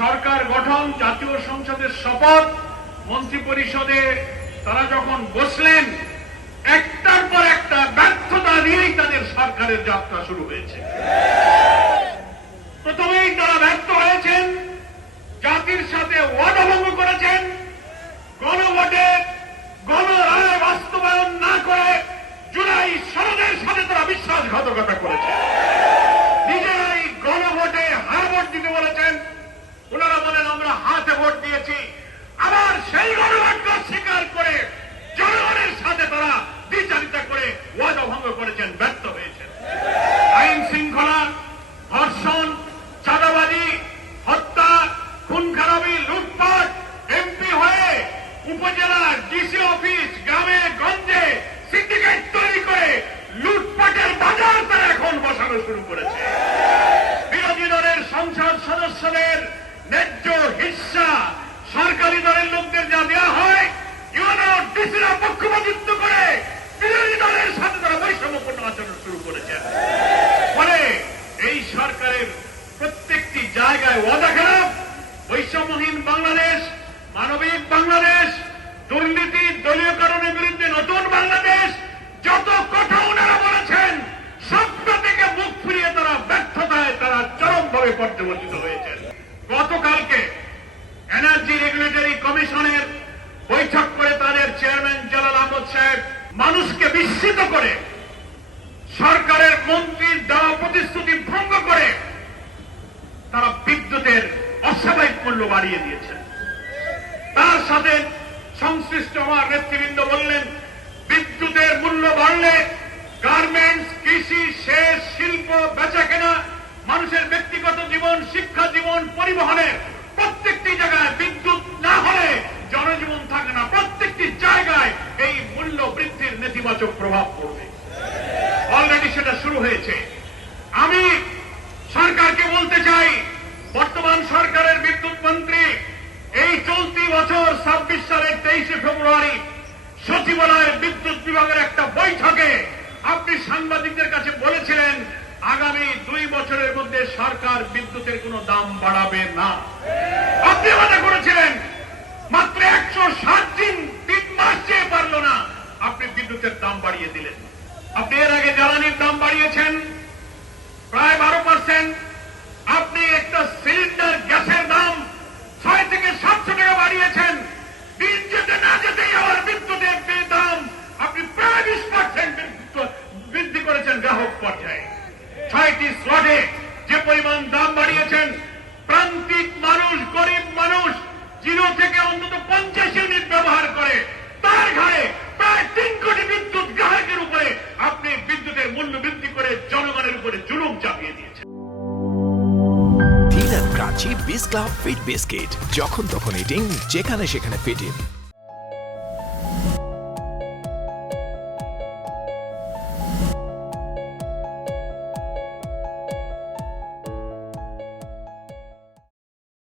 সরকার গঠন, জাতীয় সংসদের শপথ, মন্ত্রিপরিষদে তারা যখন বসলেন, একটার পর একটা ব্যর্থতা নিয়েই তাদের সরকারের যাত্রা শুরু হয়েছে। প্রথমেই তারা ব্যর্থ হয়েছেন, জাতির সাথে ওয়াদা ভঙ্গ করেছেন, গণভোটে গণরায় বাস্তবায়ন না করে জুলাই সনদের সাথে তারা বিশ্বাসঘাতকতা করেছে। নিজেরাই গণভোটে হার ভোট দিতে বলেছেন। ওনারা বলেন আমরা হাতে ভোট দিয়েছি, আবার সেই গণভোটকে স্বীকার করে জনগণের সাথে তারা দ্বিচারিতা করে ওয়াদা ভঙ্গ করেছেন, ব্যর্থ হয়েছেন। আইন শৃঙ্খলা, ধর্ষণ, চাঁদাবাজি, হত্যা, খুন খারাপি, লুটপাট, এমপি হয়ে উপজেলা ডিসি অফিস, গ্রামে গঞ্জে সিন্ডিকেট তৈরি করে লুটপাটের বাজার তারা এখন বসানো শুরু করেছে। বিরোধী দলের সংসদ সদস্যদের ন্যায্য হিস্সা সরকারি দলের লোকদের যা দেওয়া হয়, ইউনো ডিসিরা পক্ষপাতিত্ব করে বিরোধী দলের সাথে তারা বৈষম্যপূর্ণ আচরণ শুরু করেছেন। ফলে এই সরকারের প্রত্যেকটি জায়গায় ওয়াদা খেলাপ, বৈষম্যহীন বাংলাদেশ, মানবিক বাংলাদেশ, দুর্নীতি, দলীয়করণের বিরুদ্ধে নতুন বাংলাদেশ, যত কথা ওনারা বলেছেন সবটা থেকে মুখ ফিরিয়ে তারা ব্যর্থতায় তারা চরমভাবে পর্যবসিত হয়েছেন। গতকালকে এনার্জি রেগুলেটরি কমিশনের বৈঠক করে তাদের চেয়ারম্যান জালাল আহমদ সাহেব মানুষকে বিস্মিত করে সরকারের মন্ত্রীর দেওয়া প্রতিশ্রুতি ভঙ্গ করে তারা বিদ্যুতের অস্বাভাবিক মূল্য বাড়িয়ে দিয়েছেন। তার সাথে সংশ্লিষ্ট আমার নেতৃবৃন্দ বললেন, বিদ্যুতের মূল্য বাড়লে গার্মেন্টস, কৃষি, সেচ, শিল্প, বেচাকেনা, মানুষের ব্যক্তিগত জীবন, শিক্ষা জীবন, পরিবহনের প্রত্যেকটি জায়গায় বিদ্যুৎ না হলে জনজীবন থাকে না। প্রত্যেকটি জায়গায় এই মূল্য বৃদ্ধির নেতিবাচক প্রভাব পড়বে। অলরেডি সেটা শুরু হয়েছে। আমি সরকারকে বলতে চাই, বর্তমান সরকারের বিদ্যুৎ মন্ত্রী এই চলতি বছর 26 সালের 23 ফেব্রুয়ারি সচিবালয়ের বিদ্যুৎ বিভাগের একটা বৈঠকে আপনি সাংবাদিকদের কাছে বলেছিলেন আগামী 2 বছরের মধ্যে সরকার বিদ্যুতের কোনো দাম বাড়াবে না। আপনি ওয়াদা করেছিলেন, মাত্র 160 দিন 3 মাস চেয়ে পারল না, আপনি বিদ্যুতের দাম বাড়িয়ে দিলেন। আপনি এর আগে জ্বালানির দাম বাড়িয়েছেন প্রায় 12%। আপনি একটা সিলিন্ডার গ্যাসের দাম 6 থেকে 700 টাকা বাড়িয়েছেন। দিন যেতে না যেতেই আবার বিদ্যুতের দাম আপনি প্রায় 20% বৃদ্ধি করেছেন গ্রাহক পর্যায়ে। 6টি স্লটে যে পরিমাণ দাম বাড়িয়েছেন, প্রান্তিক মানুষ, গরিব মানুষ 0 থেকে অন্তত 50 ইউনিট ব্যবহার করে তার ঘরে প্রায় 3 কোটি বিদ্যুৎ গ্রাহকের উপরে আপনি বিদ্যুতের মূল্য বৃদ্ধি করে জনগণের উপরে জুলুম চাপিয়ে দিয়েছেন। ক্রাঞ্চি বিস্কুট ফিট বিস্কিট, যখন তখন ইটিং, যেখানে সেখানে ফিটিং।